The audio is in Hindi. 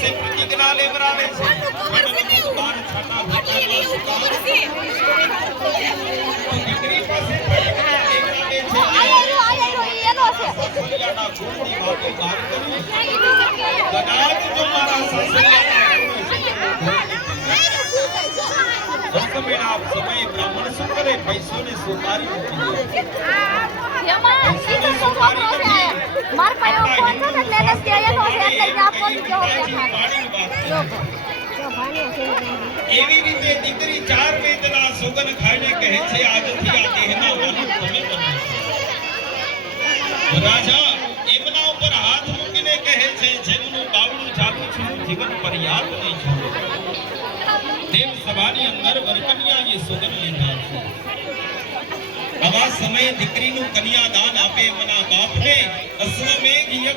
से किनारे बनाने से कदाच जो मारा संस्कृत मेरा समय ब्राह्मण सुकरे पैसों ने सुधारी होती है मार पायो कौन सा लेने से आया तो ऐसे लग रहा है आपको क्या हो गया એવી રીતે દીકરી ચાર વેદના સુગન ખાઈને કહે છે, આજથી આ દેહના માલિક તમે બનો રાજા એમના ઉપર હાથ મૂકીને કહે છે, જેમનું બાવડું ચાલુ છું, જીવન પર્યાપ્ત નહીં છું. તેમ સભાની અંદર વરકન્યા એ સુગન લીધા છે. આવા સમયે દીકરીનું કન્યાદાન આપે મના બાપને અશ્વમેઘ યજ્ઞ